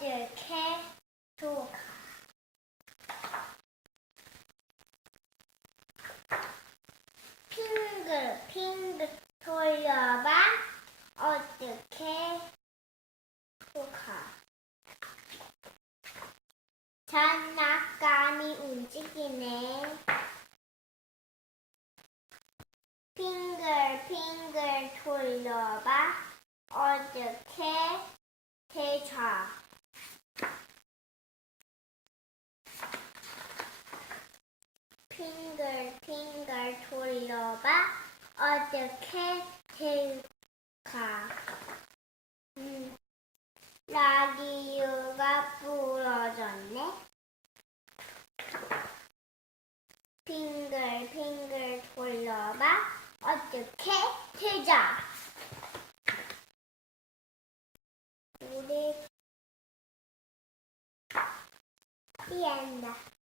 어떻게 돌아가? 빙글 돌려봐. 어떻게 돌아가? 장난감이 움직이네. 빙글 돌려봐. 어떻게 되죠? 빙글 돌려봐. 어떻게 될까? 라디오가 부러졌네. 빙글 돌려봐. 어떻게 되죠? 우리 이해한다.